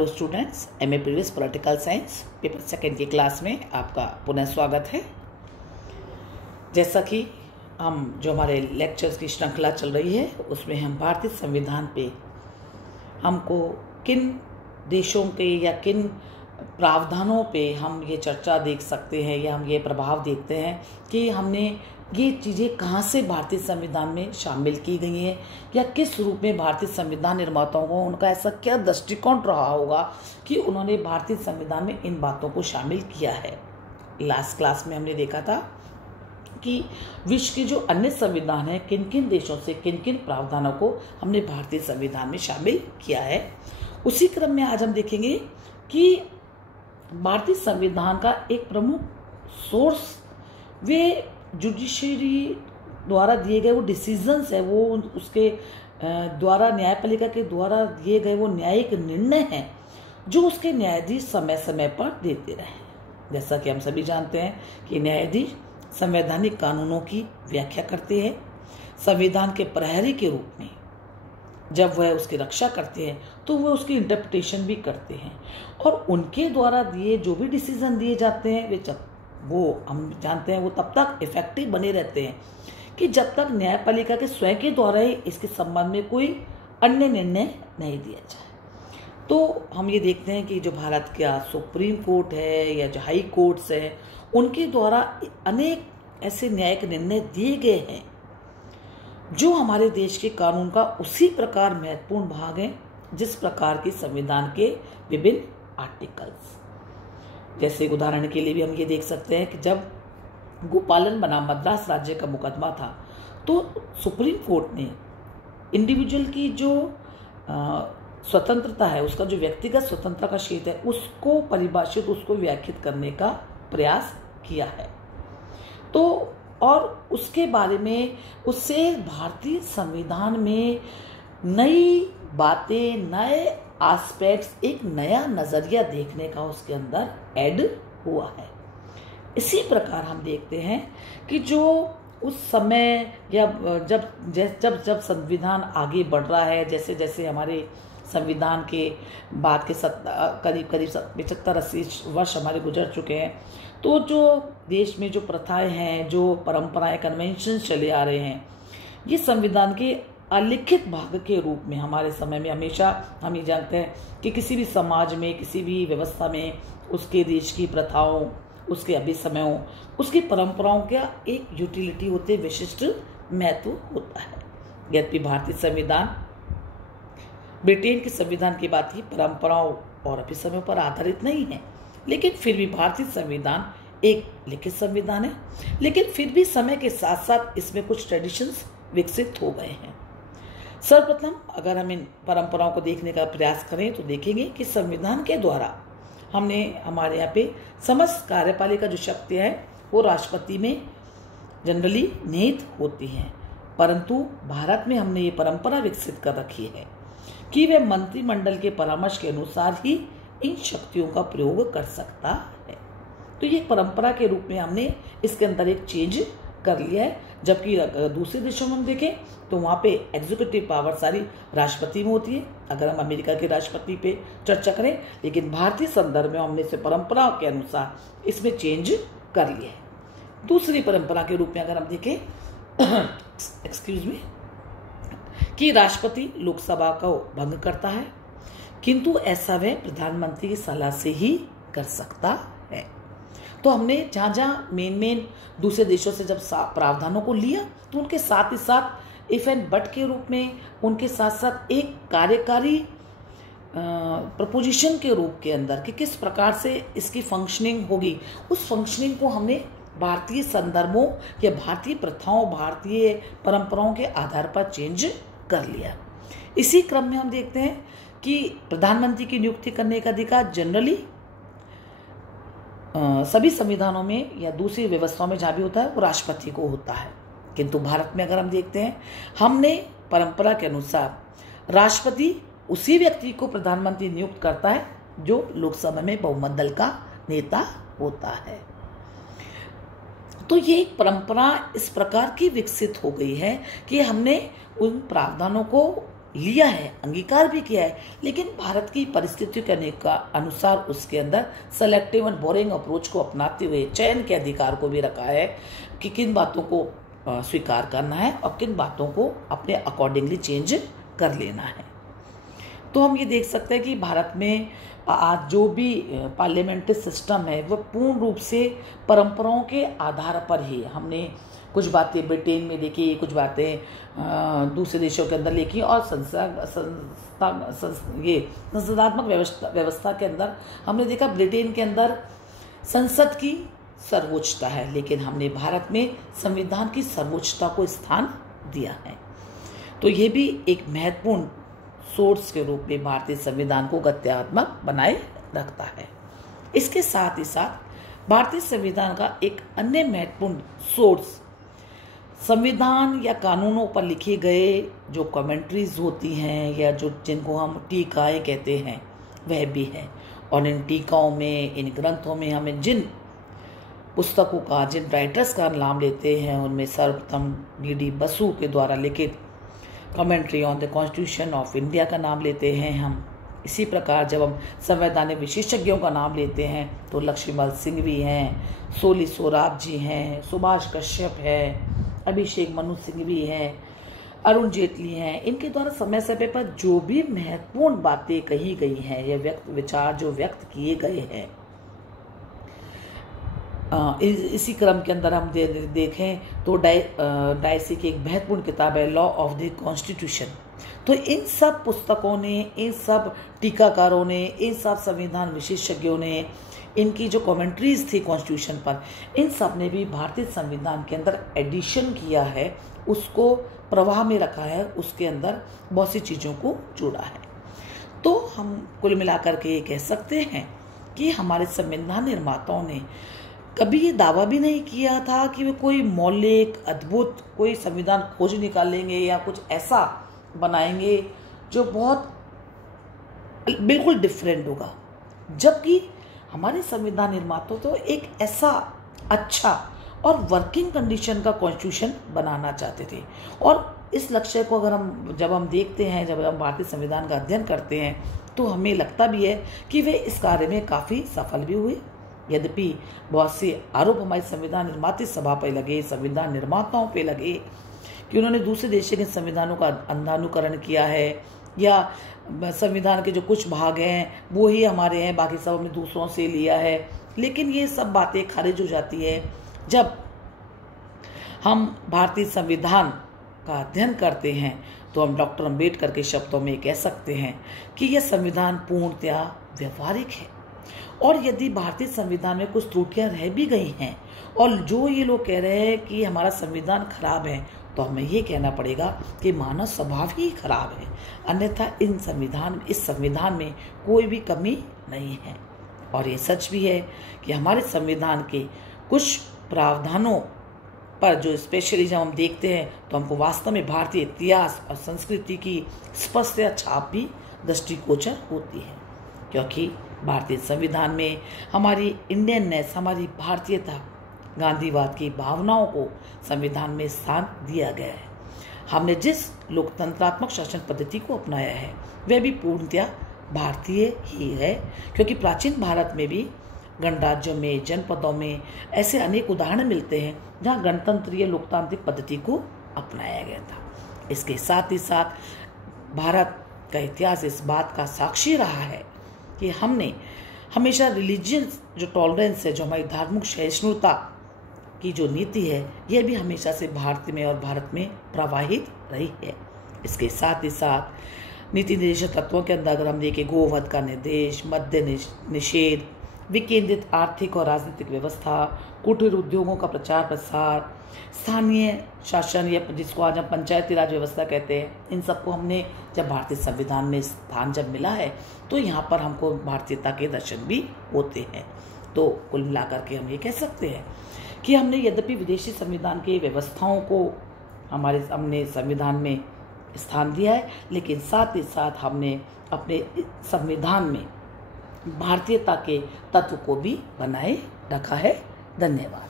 Hello students, MA previous political science paper second की class में आपका पुनः स्वागत है। जैसा कि हम जो हमारे लेक्चर्स की श्रृंखला चल रही है उसमें हम भारतीय संविधान पे हमको किन देशों के या किन प्रावधानों पे हम ये चर्चा देख सकते हैं या हम ये प्रभाव देखते हैं कि हमने ये चीज़ें कहाँ से भारतीय संविधान में शामिल की गई हैं या किस रूप में भारतीय संविधान निर्माताओं को उनका ऐसा क्या दृष्टिकोण रहा होगा कि उन्होंने भारतीय संविधान में इन बातों को शामिल किया है। लास्ट क्लास में हमने देखा था कि विश्व के जो अन्य संविधान हैं किन किन देशों से किन किन प्रावधानों को हमने भारतीय संविधान में शामिल किया है। उसी क्रम में आज हम देखेंगे कि भारतीय संविधान का एक प्रमुख सोर्स वे जुडिशरी द्वारा दिए गए वो डिसीजंस है, वो उसके द्वारा न्यायपालिका के द्वारा दिए गए वो न्यायिक निर्णय हैं जो उसके न्यायाधीश समय समय पर देते रहे। जैसा कि हम सभी जानते हैं कि न्यायाधीश संवैधानिक कानूनों की व्याख्या करते हैं, संविधान के प्रहरी के रूप में जब वह उसकी रक्षा करते हैं तो वह उसकी इंटरप्रिटेशन भी करते हैं और उनके द्वारा दिए जो भी डिसीजन दिए जाते हैं वे वो हम जानते हैं वो तब तक इफेक्टिव बने रहते हैं कि जब तक न्यायपालिका के स्वयं के द्वारा ही इसके संबंध में कोई अन्य निर्णय नहीं दिया जाए। तो हम ये देखते हैं कि जो भारत का सुप्रीम कोर्ट है या जो हाई कोर्ट्स है उनके द्वारा अनेक ऐसे न्यायिक निर्णय दिए गए हैं जो हमारे देश के कानून का उसी प्रकार महत्वपूर्ण भाग है जिस प्रकार की संविधान के विभिन्न आर्टिकल्स। जैसे उदाहरण के लिए भी हम ये देख सकते हैं कि जब गोपालन बनाम मद्रास राज्य का मुकदमा था तो सुप्रीम कोर्ट ने इंडिविजुअल की जो स्वतंत्रता है, उसका जो व्यक्तिगत स्वतंत्रता का क्षेत्र है उसको परिभाषित, उसको व्याख्यात करने का प्रयास किया है। तो और उसके बारे में उससे भारतीय संविधान में नई बातें, नए एस्पेक्ट्स, एक नया नजरिया देखने का उसके अंदर ऐड हुआ है। इसी प्रकार हम देखते हैं कि जो उस समय या जब संविधान आगे बढ़ रहा है, जैसे जैसे हमारे संविधान के बाद के करीब 75-80 वर्ष हमारे गुजर चुके हैं, तो जो देश में जो प्रथाएं हैं, जो परंपराएं, कन्वेंशन चले आ रहे हैं, ये संविधान के अलिखित भाग के रूप में हमारे समय में हमेशा हम ये जानते हैं कि किसी भी समाज में, किसी भी व्यवस्था में उसके देश की प्रथाओं, उसके अभिसमयों, उसकी परंपराओं का एक यूटिलिटी होते, विशिष्ट महत्व होता है। यद्यपि भारतीय संविधान ब्रिटेन के संविधान की बात की परंपराओं और अभिसमयों पर आधारित नहीं है, लेकिन फिर भी भारतीय संविधान एक लिखित संविधान है। लेकिन फिर भी समय के साथ साथ इसमें कुछ ट्रेडिशंस विकसित हो गए हैं। सर्वप्रथम अगर हम इन परंपराओं को देखने का प्रयास करें तो देखेंगे कि संविधान के द्वारा हमने हमारे यहाँ पे समस्त कार्यपालिका जो शक्तियाँ हैं वो राष्ट्रपति में जनरली निहित होती हैं, परंतु भारत में हमने ये परंपरा विकसित कर रखी है कि वह मंत्रिमंडल के परामर्श के अनुसार ही इन शक्तियों का प्रयोग कर सकता है। तो ये परंपरा के रूप में हमने इसके अंदर एक चेंज कर लिया है। जबकि दूसरे देशों में हम देखें तो वहाँ पे एग्जीक्यूटिव पावर सारी राष्ट्रपति में होती है, अगर हम अमेरिका के राष्ट्रपति पे चर्चा करें, लेकिन भारतीय संदर्भ में हमने इसे परंपरा के अनुसार इसमें चेंज कर लिया है। दूसरी परंपरा के रूप में अगर हम देखें एक्सक्यूज मी, कि राष्ट्रपति लोकसभा को भंग करता है, किंतु ऐसा वह प्रधानमंत्री की सलाह से ही कर सकता है। तो हमने जहाँ मेन दूसरे देशों से जब प्रावधानों को लिया तो उनके साथ ही साथ इफ एंड बट के रूप में उनके साथ साथ एक कार्यकारी प्रपोजिशन के रूप के अंदर कि किस प्रकार से इसकी फंक्शनिंग होगी, उस फंक्शनिंग को हमने भारतीय संदर्भों या भारतीय प्रथाओं, भारतीय परंपराओं के आधार पर चेंज कर लिया। इसी क्रम में हम देखते हैं कि प्रधानमंत्री की नियुक्ति करने का अधिकार जनरली सभी संविधानों में या दूसरी व्यवस्थाओं में जहाँ भी होता है वो राष्ट्रपति को होता है, किंतु भारत में अगर हम देखते हैं हमने परंपरा के अनुसार राष्ट्रपति उसी व्यक्ति को प्रधानमंत्री नियुक्त करता है जो लोकसभा में बहुमत दल का नेता होता है। तो ये एक परंपरा इस प्रकार की विकसित हो गई है कि हमने उन प्रावधानों को लिया है, अंगीकार भी किया है, लेकिन भारत की परिस्थितियों के अनुसार उसके अंदर सेलेक्टिव एंड बोरिंग अप्रोच को अपनाते हुए चयन के अधिकार को भी रखा है कि किन बातों को स्वीकार करना है और किन बातों को अपने अकॉर्डिंगली चेंज कर लेना है। तो हम ये देख सकते हैं कि भारत में आज जो भी पार्लियामेंट्री सिस्टम है वह पूर्ण रूप से परंपराओं के आधार पर ही, हमने कुछ बातें ब्रिटेन में देखी, कुछ बातें दूसरे देशों के अंदर देखी, और संसदात्मक व्यवस्था के अंदर हमने देखा ब्रिटेन के अंदर संसद की सर्वोच्चता है, लेकिन हमने भारत में संविधान की सर्वोच्चता को स्थान दिया है। तो ये भी एक महत्वपूर्ण सोर्स के रूप में भारतीय संविधान को गत्यात्मक बनाए रखता है। इसके साथ ही साथ भारतीय संविधान का एक अन्य महत्वपूर्ण सोर्स संविधान या कानूनों पर लिखे गए जो कमेंट्रीज होती हैं या जो जिनको हम टीकाएं कहते हैं वह भी है। और इन टीकाओं में, इन ग्रंथों में हमें जिन पुस्तकों का, जिन राइटर्स का नाम लेते हैं उनमें सर्वप्रथम D.D. बसु के द्वारा लिखित commentary on the constitution of India का नाम लेते हैं हम। इसी प्रकार जब हम संवैधानिक विशेषज्ञों का नाम लेते हैं तो लक्ष्मीमल सिंह भी हैं, सोली सोराब जी हैं, सुभाष कश्यप है, अभिषेक मनु सिंह भी हैं, अरुण जेटली हैं। इनके द्वारा समय समय पर जो भी महत्वपूर्ण बातें कही गई हैं या विचार जो व्यक्त किए गए हैं, इसी क्रम के अंदर हम देखें तो डायसी की एक महत्वपूर्ण किताब है लॉ ऑफ द कॉन्स्टिट्यूशन। तो इन सब पुस्तकों ने, इन सब टीकाकारों ने, इन सब संविधान विशेषज्ञों ने, इनकी जो कमेंट्रीज थी कॉन्स्टिट्यूशन पर, इन सब ने भी भारतीय संविधान के अंदर एडिशन किया है, उसको प्रवाह में रखा है, उसके अंदर बहुत सी चीज़ों को जोड़ा है। तो हम कुल मिलाकर के ये कह सकते हैं कि हमारे संविधान निर्माताओं ने कभी ये दावा भी नहीं किया था कि वे कोई मौलिक, अद्भुत कोई संविधान खोज निकालेंगे या कुछ ऐसा बनाएंगे जो बहुत बिल्कुल डिफरेंट होगा, जबकि हमारे संविधान निर्माता तो एक ऐसा अच्छा और वर्किंग कंडीशन का कॉन्स्टिट्यूशन बनाना चाहते थे। और इस लक्ष्य को अगर जब हम देखते हैं, जब हम भारतीय संविधान का अध्ययन करते हैं, तो हमें लगता भी है कि वे इस कार्य में काफ़ी सफल भी हुए। यद्यपि बहुत से आरोप हमारे संविधान निर्माता सभा पर लगे, संविधान निर्माताओं पे लगे कि उन्होंने दूसरे देशों के संविधानों का अंधानुकरण किया है, या संविधान के जो कुछ भाग हैं वो ही हमारे हैं, बाकी सब हमने दूसरों से लिया है। लेकिन ये सब बातें खारिज हो जाती है जब हम भारतीय संविधान का अध्ययन करते हैं। तो हम डॉक्टर अम्बेडकर के शब्दों में कह सकते हैं कि यह संविधान पूर्णतया व्यवहारिक है। और यदि भारतीय संविधान में कुछ त्रुटियां रह भी गई हैं और जो ये लोग कह रहे हैं कि हमारा संविधान खराब है, तो हमें ये कहना पड़ेगा कि मानव स्वभाव ही खराब है, अन्यथा इस संविधान में कोई भी कमी नहीं है। और ये सच भी है कि हमारे संविधान के कुछ प्रावधानों पर जो स्पेशली जब हम देखते हैं तो हमको वास्तव में भारतीय इतिहास और संस्कृति की स्पष्ट छाप भी दृष्टिगोचर होती है, क्योंकि भारतीय संविधान में हमारी इंडियननेस, हमारी भारतीयता, गांधीवाद की भावनाओं को संविधान में स्थान दिया गया है। हमने जिस लोकतंत्रात्मक शासन पद्धति को अपनाया है वह भी पूर्णतया भारतीय ही है, क्योंकि प्राचीन भारत में भी गणराज्यों में, जनपदों में ऐसे अनेक उदाहरण मिलते हैं जहां गणतंत्रीय लोकतांत्रिक पद्धति को अपनाया गया था। इसके साथ ही साथ भारत का इतिहास इस बात का साक्षी रहा है कि हमने हमेशा रिलीजियस जो टॉलरेंस है, जो हमारी धार्मिक सहिष्णुता की जो नीति है, यह भी हमेशा से भारत में और भारत में प्रवाहित रही है। इसके साथ ही साथ नीति निर्देशक तत्वों के अंदर अगर हम देखें, गोवध का निर्देश, मद्य निषेध, विकेंद्रित आर्थिक और राजनीतिक व्यवस्था, कुटीर उद्योगों का प्रचार प्रसार, स्थानीय शासन या जिसको आज हम पंचायती राज व्यवस्था कहते हैं, इन सबको हमने जब भारतीय संविधान में स्थान जब मिला है तो यहाँ पर हमको भारतीयता के दर्शन भी होते हैं। तो कुल मिलाकर के हम ये कह सकते हैं कि हमने यद्यपि विदेशी संविधान की व्यवस्थाओं को हमने संविधान में स्थान दिया है, लेकिन साथ ही साथ हमने अपने संविधान में भारतीयता के तत्व को भी बनाए रखा है। धन्यवाद।